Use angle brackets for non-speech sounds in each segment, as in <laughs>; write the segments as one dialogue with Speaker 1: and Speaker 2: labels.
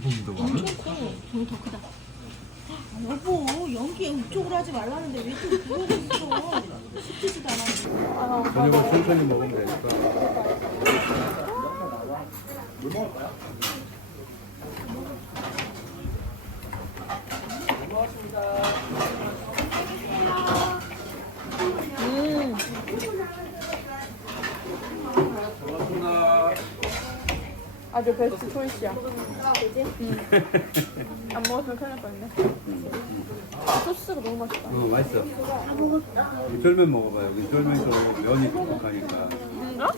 Speaker 1: 큰 놈도 많아.
Speaker 2: 응, 더 크다.
Speaker 3: 여보 연기 이쪽으로 하지 말라는데 왜또 그러고 있어 시키지도 않아
Speaker 1: 저녁을 천천히 먹으면 되니까.
Speaker 2: 음. 아주 베스트 초이스야. 그지? 응. 안 먹었으면 큰일 날 뻔했네. 소스가 너무 맛있다.
Speaker 1: 어, 맛있어. 쫄면 먹어봐. 여기 쫄면도 면이 촉촉하니까.
Speaker 2: 뭔가?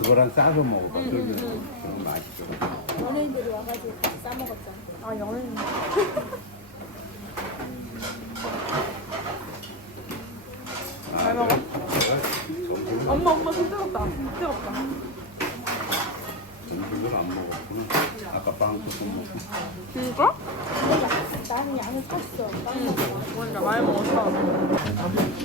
Speaker 1: 그거랑 싸서 먹어봐. 쫄면. 그럼 맛있어.
Speaker 3: 연예인들이 와가지고 싸먹었잖아
Speaker 2: 아, 연예인.
Speaker 1: 잘
Speaker 2: 먹어? 엄마, 엄마 손 뜨겁다. 손 뜨겁다.
Speaker 1: 먹었구나. 아까 빵 조금 먹고.
Speaker 2: 진짜?
Speaker 3: 나는 양을 먹어
Speaker 2: 뭔가 많이 먹었어.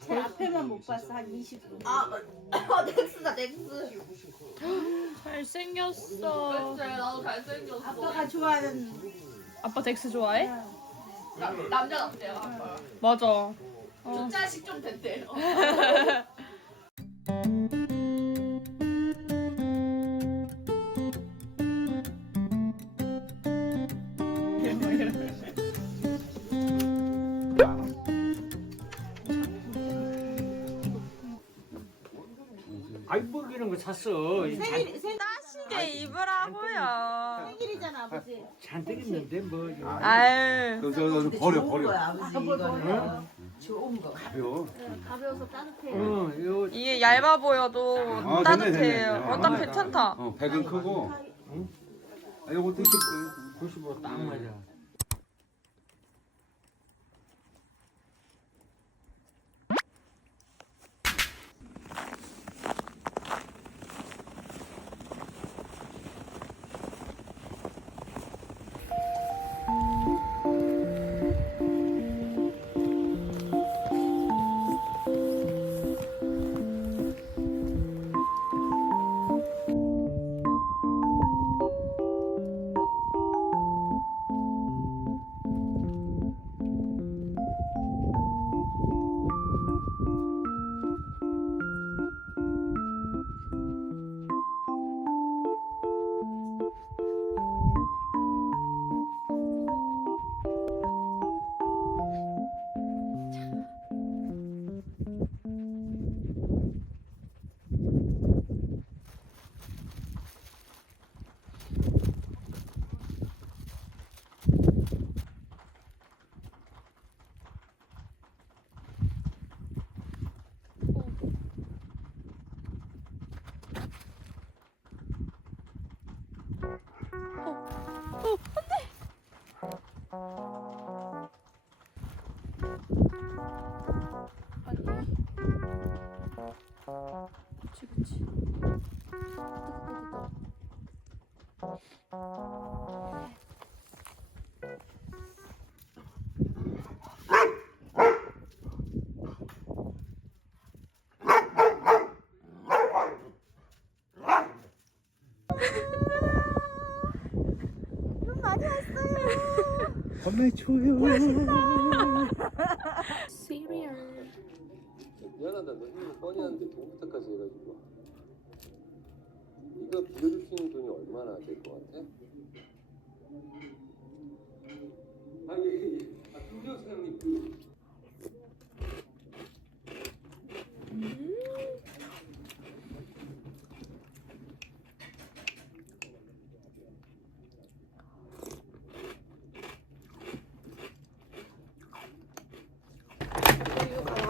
Speaker 3: 제 앞에만 못 봤어 한 20분
Speaker 4: 아, 아, 넥스다, 넥스.
Speaker 2: 잘생겼어.
Speaker 4: 그래, 나도 잘생겼어.
Speaker 3: 아빠가 좋아하는
Speaker 2: 아빠 덱스 좋아해?
Speaker 4: 나, 남자 같대요, 아빠.
Speaker 2: 맞아.
Speaker 4: 좀 자식 좀 됐대요. <laughs>
Speaker 5: 아이폰 이런 거 샀어.
Speaker 3: 생일 생일
Speaker 2: 이게 입으라고요.
Speaker 3: 생일이잖아 아버지
Speaker 5: 잔뜩 있는데 뭐.
Speaker 2: 아유.
Speaker 1: 저, 저, 저, 버려, 버려.
Speaker 5: 응?
Speaker 1: 가벼워.
Speaker 3: 가벼워서 따뜻해
Speaker 5: 어, 요
Speaker 2: 이게 얇아 보여도
Speaker 1: 아,
Speaker 2: 따뜻해요.
Speaker 1: 됐네, 됐네.
Speaker 2: 어, 딱
Speaker 1: 아,
Speaker 2: 괜찮다.
Speaker 1: 어, 백은 크고. 아, 요거 되게
Speaker 5: 95딱 맞아.
Speaker 2: 그치, 그치.
Speaker 1: 건매 줘요.
Speaker 2: 시리얼.
Speaker 6: 미안하다 너 힘이 뻔히 하는데 돈 부탁까지 해가지고 이거 빌려줄 수 있는 돈이 얼마나 될 것 같아? 아예예 아 김재호 사장님 그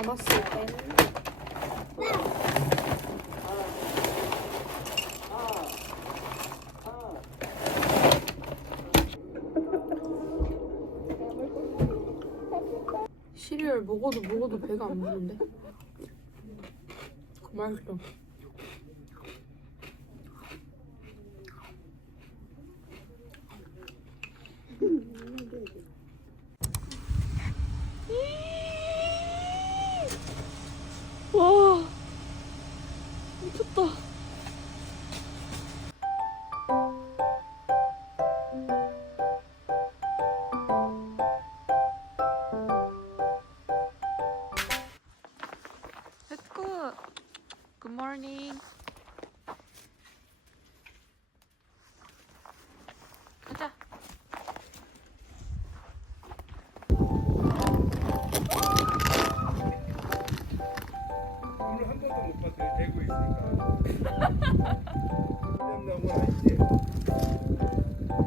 Speaker 2: 남았을 땐 시리얼 먹어도 먹어도 배가 안 부른데? 그 맛있어
Speaker 7: 나온 건 아니지?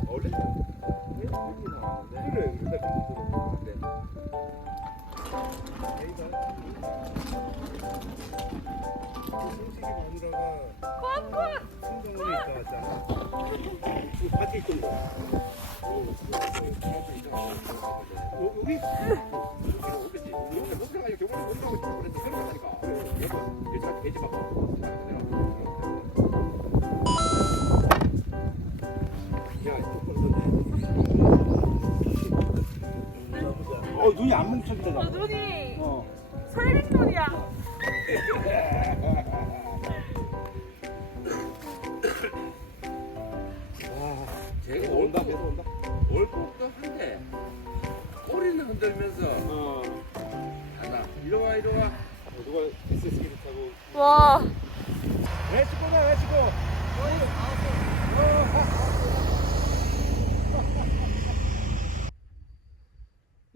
Speaker 7: 원래? 왜 여기 나왔는데? 그래. 나 그거 들어보는데. 솔직히 마누라가 순정원에 있다 왔잖아. 그그 밭에 있던 거. 어, 여기? 여기 오겠지. 여기 못 들어가니까 경원에 못 들어가고 출근했는데 들어가니까. 그래, 여기 일단 돼지 밥 눈이 안 뭉쳐지잖아.
Speaker 2: 어, 눈이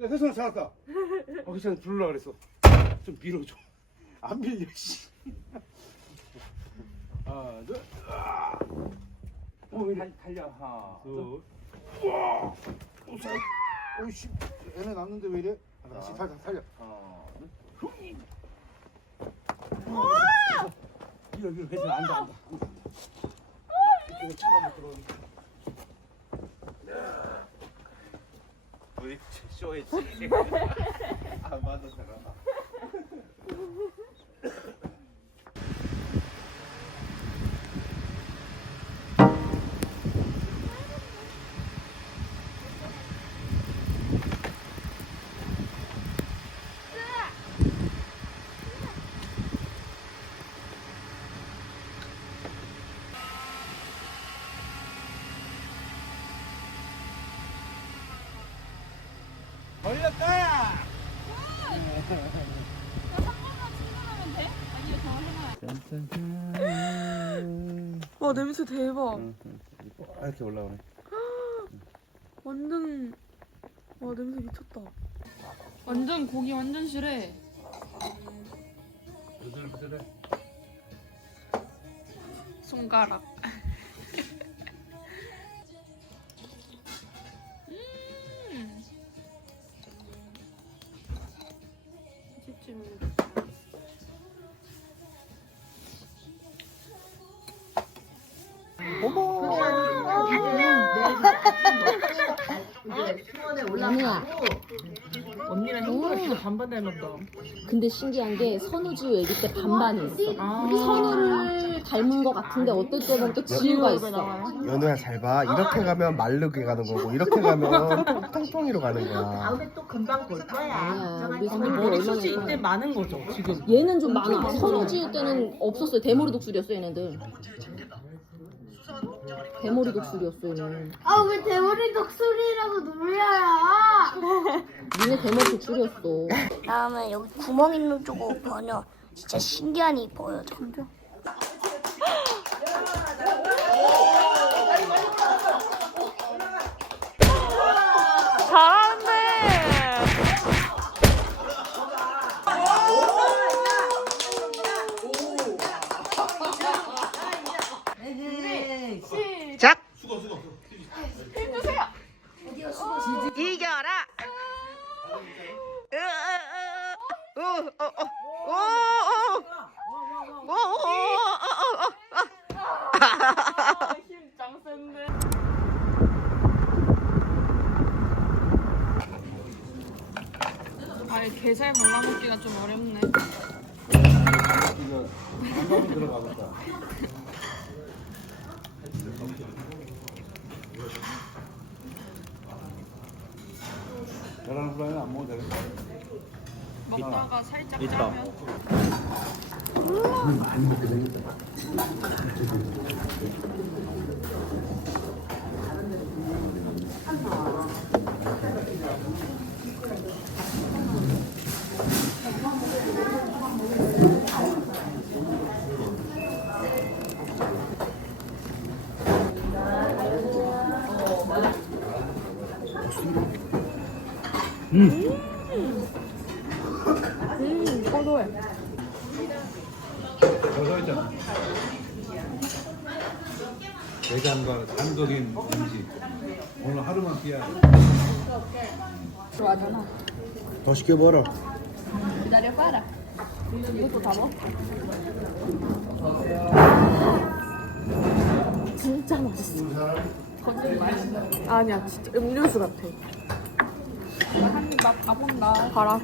Speaker 2: 야,
Speaker 7: 세선을 찾았다. 어, 괜찮아, 부르려고 그랬어. 좀 밀어줘. 안 밀려, 씨. 하나, 둘, 아. 어, 달, 달려. 하나, 둘. 우와! 오, 잘. 오, 씨. 얘네 났는데 왜 이래? 하나, 씨, 달려, 달려. 하나, 둘. 밀어, 밀어. 괜찮아, 안다, 안다. 이거 차가 못 들어오니까. 우리 쇼에 아맞 아 잠깐만 걸렸다
Speaker 2: 와 냄새 대박.
Speaker 7: 아, 이렇게 올라오네
Speaker 2: 완전 와 냄새 미쳤다. 완전 고기 완전 실해.
Speaker 7: 부들부들해
Speaker 2: 손가락.
Speaker 8: 언니랑 형부가 진짜 반반 닮았다.
Speaker 9: 근데 신기한 게 선우지우 애기 때 반반이 있어. 선우를 닮은 것 같은데 어떨 때는 또 지우가 있어.
Speaker 10: 연우야 잘 봐. 이렇게 가면 마르게 가는 거고 이렇게 가면 통통이로 가는 거야.
Speaker 8: 다음에 또 금방 볼 거야.
Speaker 9: 아니야, 우리
Speaker 8: 언니
Speaker 9: 선우도
Speaker 8: 머리숱이
Speaker 9: 얼마나
Speaker 8: 이때 많은 거죠, 지금.
Speaker 9: 얘는 좀 많아. 선우 지우 때는 없었어요. 대머리 독수리였어 얘네들. 대머리 독수리였어 얘는.
Speaker 11: 아 왜 대머리 독수리라고 놀려요?
Speaker 9: 니네 대머리 독수리였어.
Speaker 11: 다음에 여기 구멍 있는 쪽으로 번여. 진짜 신기하니 보여줘.
Speaker 2: 잘하는데.
Speaker 8: 이겨라!
Speaker 2: 힘짱 센데. 아, 게살 발라먹기가 좀 어렵네.
Speaker 7: 이거 한번 들어가겠다 계란 후라이는 안 먹어도 되겠다
Speaker 2: 먹다가 살짝 짜면. 음, 고소해.
Speaker 1: 있잖아. 대장과 단독인 음식. 오늘 하루만 비야.
Speaker 2: 좋아하잖아.
Speaker 10: 더 시켜봐라.
Speaker 2: 기다려 봐라. 이것도 다 먹어. 진짜 맛있어. 아니야, 진짜 음료수 같아. 한입 가본다. 봐라.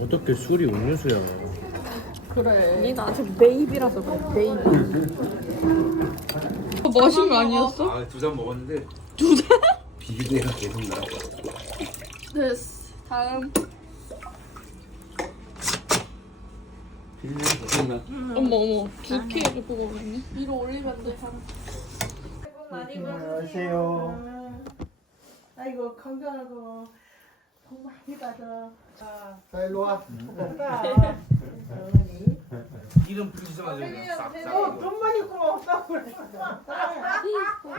Speaker 10: 어떻게 술이 음료수야?
Speaker 2: 그래. 니 나한테 베이비라서 그래, 베이비. 머신 거 아니었어?
Speaker 1: 아, 두 잔 먹었는데
Speaker 2: 두 잔?
Speaker 1: 비비대가 계속 나와.
Speaker 2: 됐어. 다음. 어머, 어머. 두 키로 보고 있네. 위로 올리면 돼, 사람.
Speaker 10: 안녕하세요.
Speaker 3: 아이고 건강하고 복 많이 받아. 자,
Speaker 10: 자, 일로 와.
Speaker 3: 어머니. <laughs>
Speaker 1: 이름 그냥 싹
Speaker 3: 어,
Speaker 1: 싹.
Speaker 3: 돈만 있고 없다고 그래.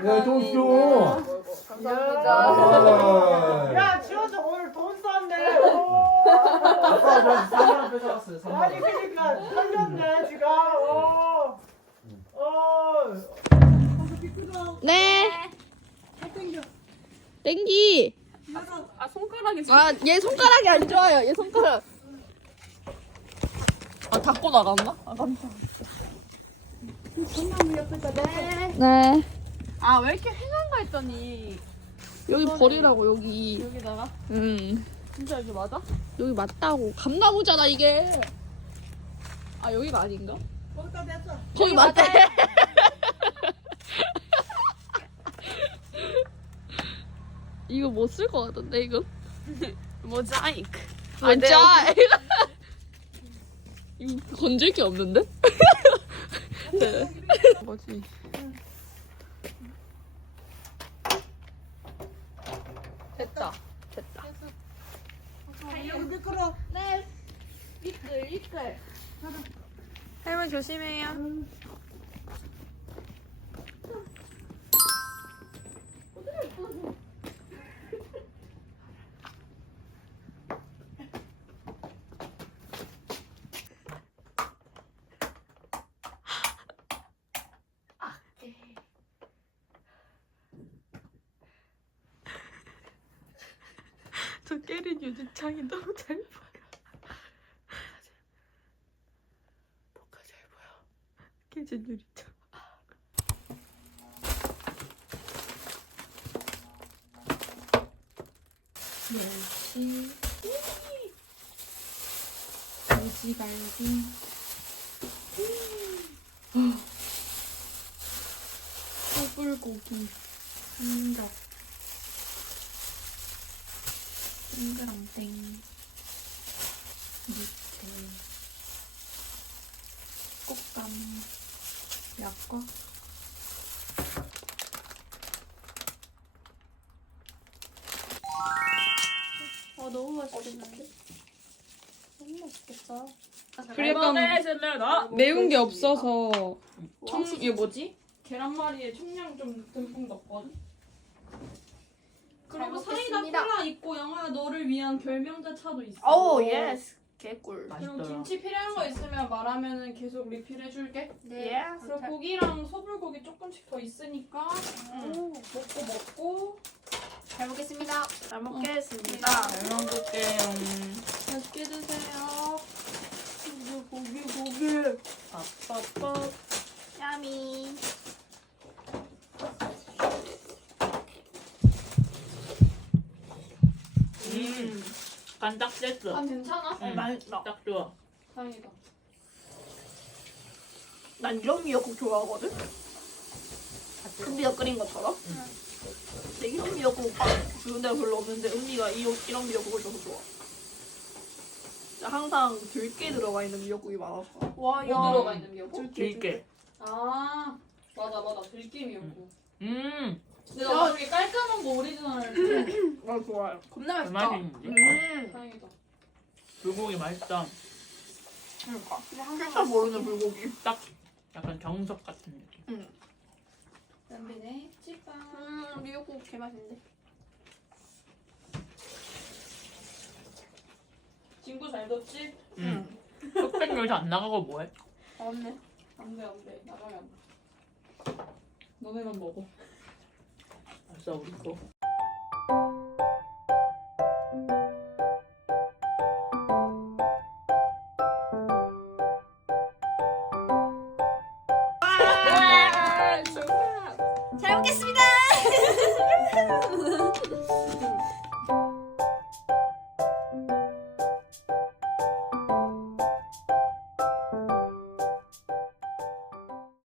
Speaker 10: 야, 좀 줘.
Speaker 2: 감사합니다.
Speaker 3: 야, 지호도 오늘 돈 썼네. 오.
Speaker 5: 아빠 저 3만원 뺏어갔어요 3만원
Speaker 3: 아니 그러니까 털렸네 지가. 오. 어.
Speaker 2: 네. 땡기. 아, 손가락이. 아, 얘 손가락이 안 좋아요. 얘 손가락. 아, 닫고 나갔나? 아, 깜짝. 네. 아, 왜 이렇게 행한가 했더니. 여기 버리라고, 여기. 여기다가? 응. 진짜 여기 맞아? 여기 맞다고. 감나무잖아, 이게. 아, 여기가 아닌가?
Speaker 3: 거기
Speaker 2: 맞대. 이거 못 쓸 것 같은데 <laughs> 이거? 모자이크. <laughs> 모자이크. 이거 건질 게 없는데? <laughs> 네. 뭐지? 됐다. 됐다.
Speaker 3: 여기 미끄러.
Speaker 2: 이끌 이끌. 할머니 조심해요. 저 깨린 유리창이 너무 잘 보여. 뭐가 잘 보여? 깨진 유리창. 멸치. 돼지갈비. 소불고기. 삼겹. 동그랑땡. 밑에. 꽃감. 약과. 아 너무 맛있겠는데? 너무 맛있겠다. 그리고 약간 매운 게 없어서 청 이게 뭐지? 계란말이에 청량 좀 듬뿍 넣었거든. 그리고 사이다. 콜라 있고 영화야 너를 위한 결명자 차도 있어.
Speaker 4: 오 예스 개꿀.
Speaker 2: 그리고 김치 필요한 거 있으면 말하면은 계속 리필해줄게.
Speaker 4: 네.
Speaker 2: 그리고 고기랑 소불고기 조금씩 더 있으니까 먹고 먹고.
Speaker 4: 잘 먹겠습니다. 잘 먹겠습니다.
Speaker 2: 잘 먹을게요. 맛있게 드세요. 고기 고기 고기. 밥밥밥.
Speaker 4: 야미
Speaker 5: 음 간딱 됐어
Speaker 2: 아 괜찮아?
Speaker 5: 응.
Speaker 4: 맛있다
Speaker 5: 딱 좋아
Speaker 2: 다행이다.
Speaker 4: 난 이런 미역국 좋아하거든 은비가 끓인 것처럼 근데 이런 미역국 오빠 주는 데가 별로 없는데 은비가 이, 이런 미역국을 줘서 좋아
Speaker 2: 항상 들깨 들어가 있는 미역국이 많았어.
Speaker 4: 와, 야.
Speaker 2: 뭐 들어가 있는 미역국?
Speaker 5: 길게.
Speaker 2: 아 맞아 맞아 들깨 미역국.
Speaker 5: 음,
Speaker 2: 내가 나중에 깔끔한 거 오리지널 아 좋아요. 겁나
Speaker 5: 그
Speaker 2: 맛있다.
Speaker 5: 맛있는데?
Speaker 2: 음. 다행이다.
Speaker 5: 불고기 맛있다.
Speaker 2: 그러니까. 진짜 모르는 불고기.
Speaker 5: 약간 정석 같은 느낌.
Speaker 2: 남빈의 찌빵. 음 미역국 개 맛있는데. 친구 잘 뒀지?
Speaker 5: 음. 흑백 요새 안 나가고 뭐해?
Speaker 2: 안돼. 안돼 안돼 나가면 안 돼. 너네만 먹어.
Speaker 5: 우리 거.